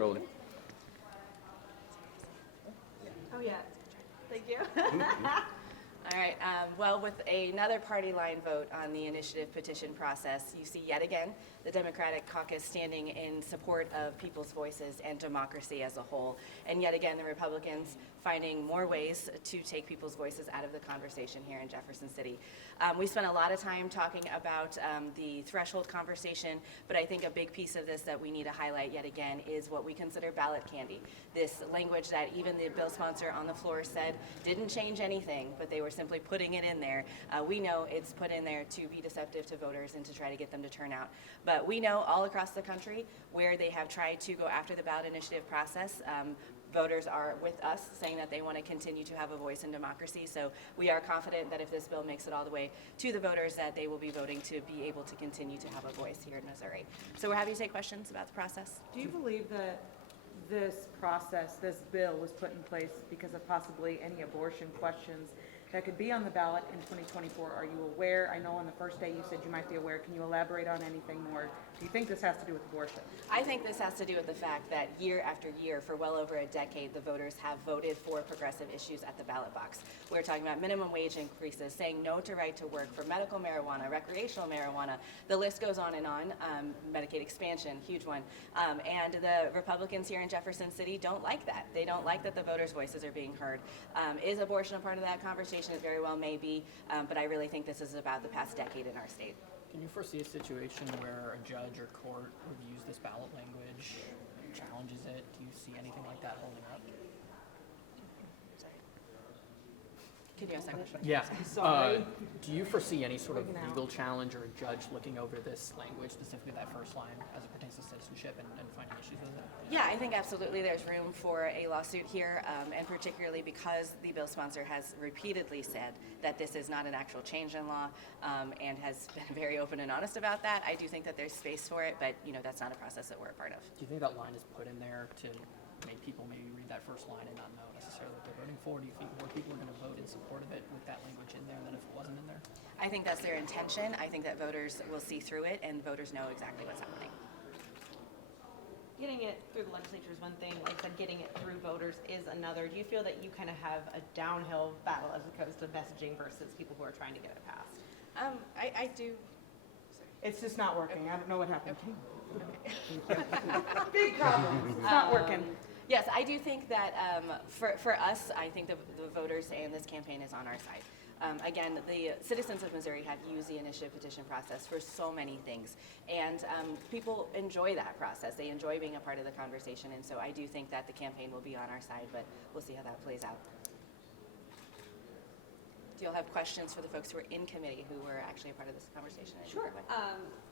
Rolling. Oh, yeah. Thank you. All right. Well, with another party line vote on the initiative petition process, you see yet again the Democratic caucus standing in support of people's voices and democracy as a whole. And yet again, the Republicans finding more ways to take people's voices out of the conversation here in Jefferson City. We spent a lot of time talking about the threshold conversation, but I think a big piece of this that we need to highlight yet again is what we consider ballot candy. This language that even the bill sponsor on the floor said didn't change anything, but they were simply putting it in there. We know it's put in there to be deceptive to voters and to try to get them to turn out. But we know all across the country where they have tried to go after the ballot initiative process, voters are with us saying that they want to continue to have a voice in democracy. So we are confident that if this bill makes it all the way to the voters, that they will be voting to be able to continue to have a voice here in Missouri. So we're happy to take questions about the process. Do you believe that this process, this bill was put in place because of possibly any abortion questions that could be on the ballot in 2024? Are you aware? I know on the first day you said you might be aware. Can you elaborate on anything more? Do you think this has to do with abortion? I think this has to do with the fact that year after year, for well over a decade, the voters have voted for progressive issues at the ballot box. We're talking about minimum wage increases, saying no to right to work, for medical marijuana, recreational marijuana. The list goes on and on. Medicaid expansion, huge one. And the Republicans here in Jefferson City don't like that. They don't like that the voters' voices are being heard. Is abortion a part of that conversation? It very well may be, but I really think this is about the past decade in our state. Can you foresee a situation where a judge or court reviews this ballot language, challenges it? Do you see anything like that holding up? Can you ask that question? Yeah. Sorry. Do you foresee any sort of Freaking out. legal challenge or a judge looking over this language, specifically that first line, as it pertains to citizenship and finding issues with it? Yeah, I think absolutely there's room for a lawsuit here, and particularly because the bill sponsor has repeatedly said that this is not an actual change in law, and has been very open and honest about that. I do think that there's space for it, but that's not a process that we're a part of. Do you think that line is put in there to make people maybe read that first line and not know necessarily what they're voting for? Do you think more people are going to vote in support of it with that language in there than if it wasn't in there? I think that's their intention. I think that voters will see through it, and voters know exactly what's happening. Getting it through the legislature is one thing. Like I said, getting it through voters is another. Do you feel that you kind of have a downhill battle as opposed to messaging versus people who are trying to get it passed? I do. It's just not working. I don't know what happened. Big problem. It's not working. Yes, I do think that for us, I think the voters and this campaign is on our side. Again, the citizens of Missouri have used the initiative petition process for so many things, and people enjoy that process. They enjoy being a part of the conversation, and so I do think that the campaign will be on our side, but we'll see how that plays out. Do you all have questions for the folks who are in committee who were actually a part of this conversation? Sure.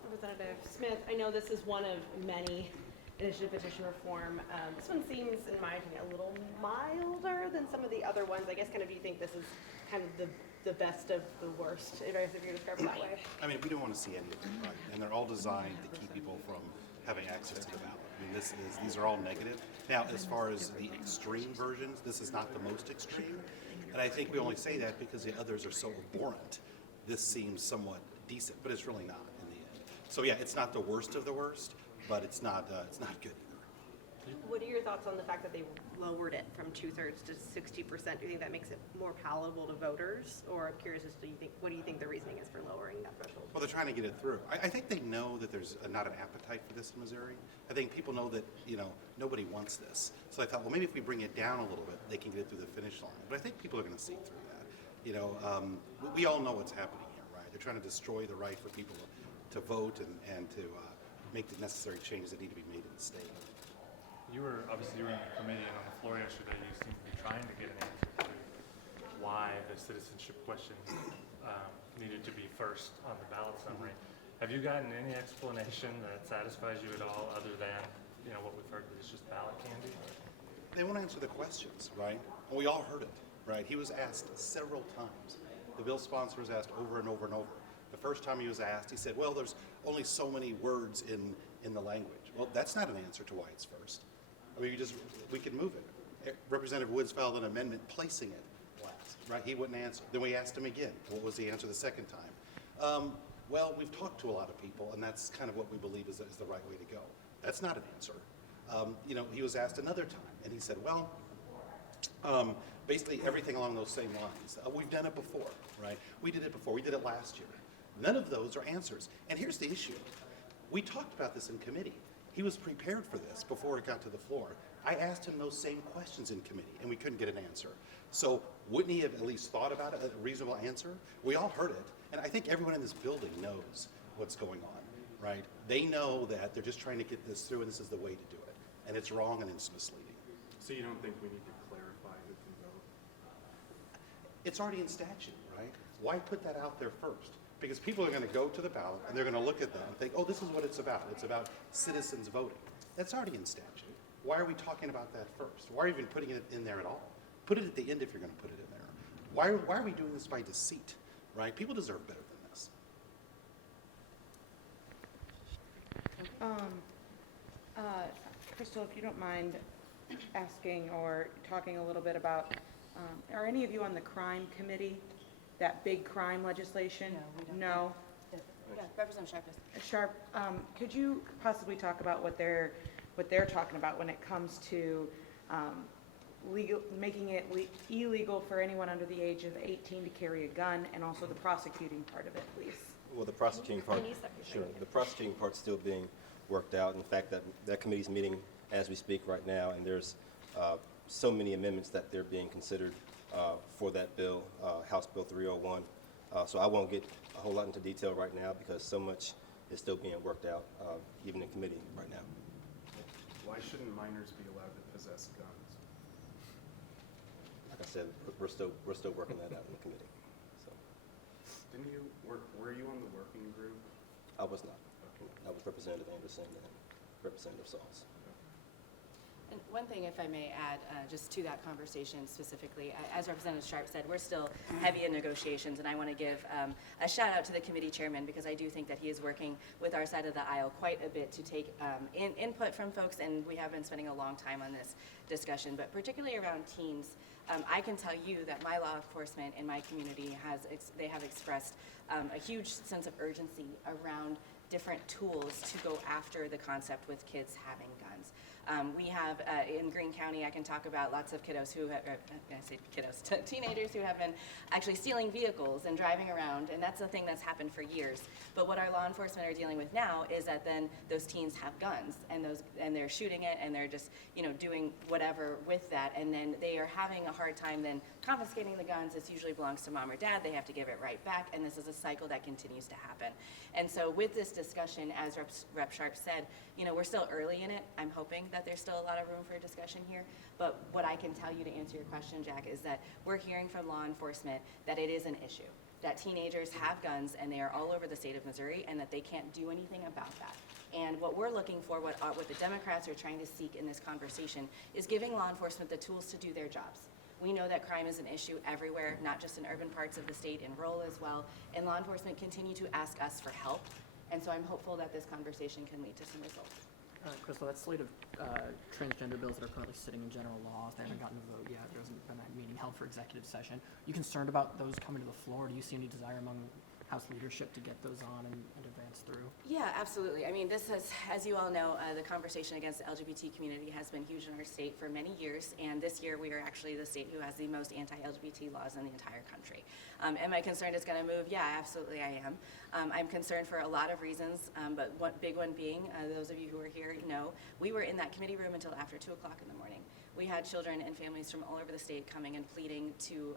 Representative Smith, I know this is one of many initiative petition reform. This one seems, in my opinion, a little milder than some of the other ones. I guess do you think this is kind of the best of the worst, if you describe it that way? I mean, we don't want to see any of them, right? And they're all designed to keep people from having access to the ballot. I mean, these are all negative. Now, as far as the extreme versions, this is not the most extreme. And I think we only say that because the others are so abhorrent. This seems somewhat decent, but it's really not in the end. So yeah, it's not the worst of the worst, but it's not good. What are your thoughts on the fact that they lowered it from 2/3 to 60%? Do you think that makes it more palatable to voters? Or I'm curious as to what do you think the reasoning is for lowering that threshold? Well, they're trying to get it through. I think they know that there's not an appetite for this in Missouri. I think people know that, nobody wants this. So I thought, well, maybe if we bring it down a little bit, they can get it through the finish line. But I think people are going to see through that. We all know what's happening here, right? They're trying to destroy the right for people to vote and to make the necessary changes that need to be made in the state. You were in the committee and on the floor yesterday. You seemed to be trying to get an answer to why the citizenship question needed to be first on the ballot summary. Have you gotten any explanation that satisfies you at all, other than what we've heard is just ballot candy? They won't answer the questions, right? And we all heard it, right? He was asked several times. The bill sponsor was asked over and over and over. The first time he was asked, he said, well, there's only so many words in the language. Well, that's not an answer to why it's first. I mean, we could move it. Representative Woods filed an amendment placing it last, right? He wouldn't answer. Then we asked him again. What was the answer the second time? Well, we've talked to a lot of people, and that's kind of what we believe is the right way to go. That's not an answer. he was asked another time, and he said, well, basically everything along those same lines. We've done it before, right? We did it before. We did it last year. None of those are answers. And here's the issue. We talked about this in committee. He was prepared for this before it got to the floor. I asked him those same questions in committee, and we couldn't get an answer. So wouldn't he have at least thought about it, a reasonable answer? We all heard it, and I think everyone in this building knows what's going on, right? They know that they're just trying to get this through, and this is the way to do it. And it's wrong and it's misleading. So you don't think we need to clarify who can vote? It's already in statute, right? Why put that out there first? Because people are going to go to the ballot and they're going to look at that and think, oh, this is what it's about. It's about citizens voting. That's already in statute. Why are we talking about that first? Why are you even putting it in there at all? Put it at the end if you're going to put it in there. Why are we doing this by deceit, right? People deserve better than this. Crystal, if you don't mind asking or talking a little bit about, are any of you on the crime committee? That big crime legislation? No, we don't. No? Yeah, Representative Sharp is. Sharp, could you possibly talk about what they're talking about when it comes to making it illegal for anyone under the age of 18 to carry a gun, and also the prosecuting part of it, please? Well, the prosecuting part, Can you step your sure. mic? The prosecuting part's still being worked out. In fact, that committee's meeting as we speak right now, and there's so many amendments that they're being considered for that bill, House Bill 301. So I won't get a whole lot into detail right now because so much is still being worked out, even in committee right now. Why shouldn't minors be allowed to possess guns? Like I said, we're still working that out in the committee. So Didn't you were you on the working group? I was not. I was Representative Anderson and Representative Sauls. And one thing, if I may add, just to that conversation specifically, as Representative Sharp said, we're still heavy in negotiations, and I want to give a shout out to the committee chairman because I do think that he is working with our side of the aisle quite a bit to take input from folks, and we have been spending a long time on this discussion, but particularly around teens. I can tell you that my law enforcement in my community they have expressed a huge sense of urgency around different tools to go after the concept with kids having guns. We have, in Greene County, I can talk about lots of kiddos who have, I say kiddos, teenagers who have been actually stealing vehicles and driving around, and that's a thing that's happened for years. But what our law enforcement are dealing with now is that then those teens have guns, and they're shooting it, and they're just, doing whatever with that, and then they are having a hard time then confiscating the guns. This usually belongs to mom or dad. They have to give it right back, and this is a cycle that continues to happen. And so with this discussion, as Rep. Sharp said, we're still early in it. I'm hoping that there's still a lot of room for discussion here. But what I can tell you to answer your question, Jack, is that we're hearing from law enforcement that it is an issue, that teenagers have guns and they are all over the state of Missouri and that they can't do anything about that. And what we're looking for, what the Democrats are trying to seek in this conversation, is giving law enforcement the tools to do their jobs. We know that crime is an issue everywhere, not just in urban parts of the state, in rural as well, and law enforcement continue to ask us for help. And so I'm hopeful that this conversation can lead to some results. Crystal, that slate of transgender bills that are currently sitting in general laws, they haven't gotten a vote yet. There hasn't been that meeting held for executive session. Are you concerned about those coming to the floor? Do you see any desire among House leadership to get those on and advance through? Yeah, absolutely. I mean, this has, as you all know, the conversation against the LGBT community has been huge in our state for many years, and this year we are actually the state who has the most anti-LGBT laws in the entire country. Am I concerned it's going to move? Yeah, absolutely I am. I'm concerned for a lot of reasons, but one big one being, those of you who are here know, we were in that committee room until after 2 o'clock in the morning. We had children and families from all over the state coming and pleading to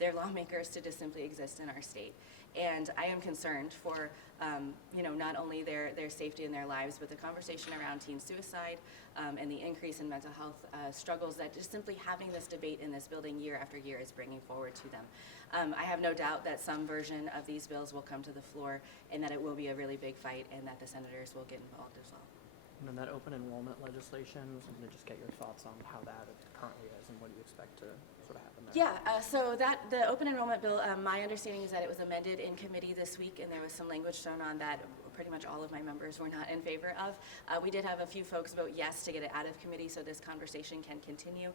their lawmakers to just simply exist in our state. And I am concerned for, not only their safety and their lives, but the conversation around teen suicide and the increase in mental health struggles that just simply having this debate in this building year after year is bringing forward to them. I have no doubt that some version of these bills will come to the floor and that it will be a really big fight and that the senators will get involved as well. And then that open enrollment legislation, I'm going to just get your thoughts on how that currently is and what do you expect to what happened there? Yeah, so the open enrollment bill, my understanding is that it was amended in committee this week, and there was some language thrown on that pretty much all of my members were not in favor of. We did have a few folks vote yes to get it out of committee so this conversation can continue,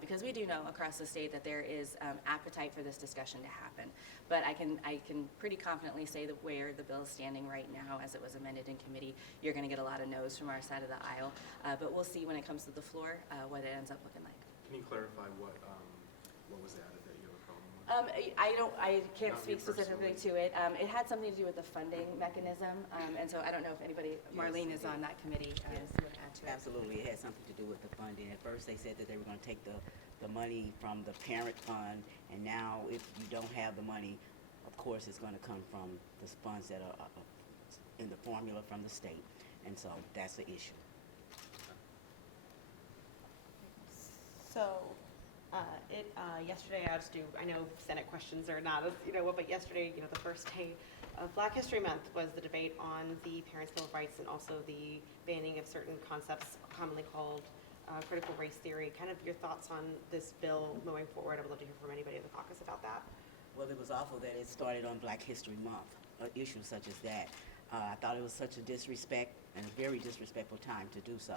because we do know across the state that there is appetite for this discussion to happen. But I can pretty confidently say that where the bill is standing right now, as it was amended in committee, you're going to get a lot of no's from our side of the aisle. But we'll see when it comes to the floor what it ends up looking like. Can you clarify what was added that you have a problem with? I can't Not speak you specifically to it. It had something to do with the funding mechanism, and so I don't know if anybody, Marlene is on that committee, Yes. would add to it. Absolutely, it had something to do with the funding. At first, they said that they were gonna take the money from the parent fund, and now if you don't have the money, of course, it's gonna come from the funds that are in the formula from the state, and so that's the issue. So, yesterday I know Senate questions are not, but yesterday, the first day of Black History Month was the debate on the Parents' Bill of Rights and also the banning of certain concepts commonly called critical race theory. Kind of your thoughts on this bill moving forward. I would love to hear from anybody in the caucus about that. Well, it was awful that it started on Black History Month, issues such as that. I thought it was such a disrespect and a very disrespectful time to do so.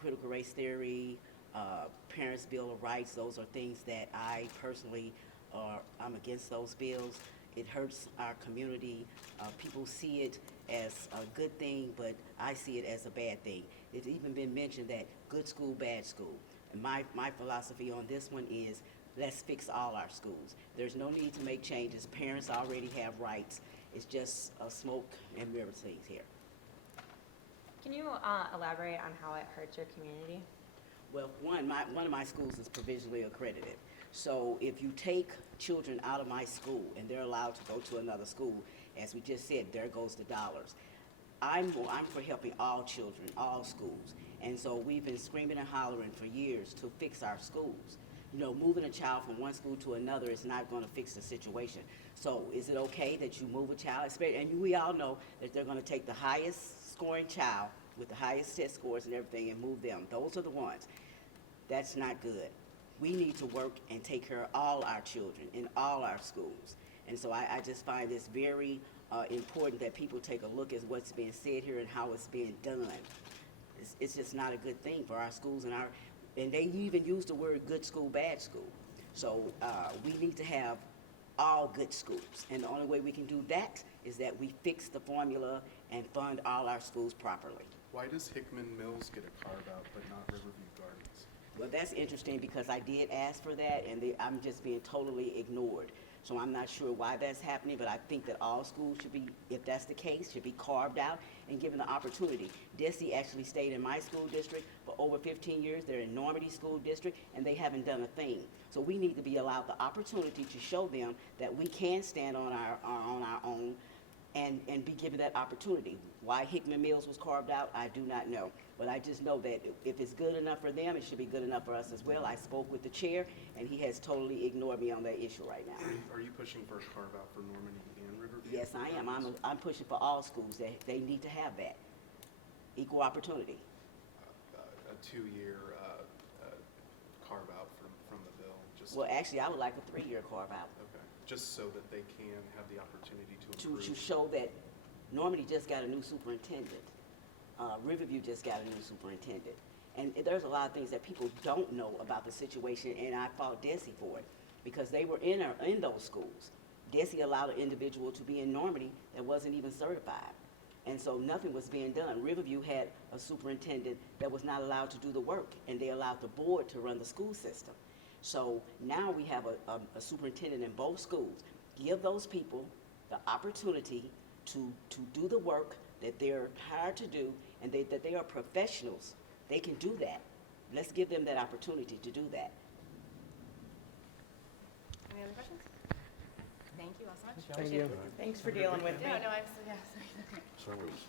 Critical race theory, Parents' Bill of Rights, those are things that I personally, I'm against those bills. It hurts our community. People see it as a good thing, but I see it as a bad thing. It's even been mentioned that good school, bad school. And my philosophy on this one is, let's fix all our schools. There's no need to make changes. Parents already have rights. It's just a smoke and mirror things here. Can you elaborate on how it hurts your community? Well, one of my schools is provisionally accredited. So if you take children out of my school and they're allowed to go to another school, as we just said, there goes the dollars. I'm for helping all children, all schools. And so we've been screaming and hollering for years to fix our schools. Moving a child from one school to another is not going to fix the situation. So is it okay that you move a child? And we all know that they're going to take the highest scoring child with the highest test scores and everything and move them. Those are the ones. That's not good. We need to work and take care of all our children in all our schools. And so I just find this very important that people take a look at what's being said here and how it's being done. It's just not a good thing for our schools and they even use the word good school, bad school. So we need to have all good schools. And the only way we can do that is that we fix the formula and fund all our schools properly. Why does Hickman Mills get a carve-out but not Riverview Gardens? Well, that's interesting because I did ask for that and I'm just being totally ignored. So I'm not sure why that's happening, but I think that all schools should be, if that's the case, should be carved out and given the opportunity. Desi actually stayed in my school district for over 15 years. They're in Normandy School District, and they haven't done a thing. So we need to be allowed the opportunity to show them that we can stand on our own and be given that opportunity. Why Hickman Mills was carved out, I do not know. But I just know that if it's good enough for them, it should be good enough for us as well. I spoke with the chair, and he has totally ignored me on that issue right now. Are you pushing for a carve-out for Normandy and Riverview? Yes, I am. I'm pushing for all schools. They need to have that. Equal opportunity. A 2-year carve-out from the bill, just, Well, actually, I would like a 3-year carve-out okay, just so that they can have the opportunity to to improve. show that Normandy just got a new superintendent. Riverview just got a new superintendent. And there's a lot of things that people don't know about the situation, and I fought Desi for it because they were in those schools. Desi allowed an individual to be in Normandy that wasn't even certified. And so nothing was being done. Riverview had a superintendent that was not allowed to do the work, and they allowed the board to run the school system. So now we have a superintendent in both schools. Give those people the opportunity to do the work that they're hired to do, and that they are professionals. They can do that. Let's give them that opportunity to do that. Any other questions? Thank you all so much. Thank you. Thanks for dealing with me. No, I'm, yeah, sorry. So Thank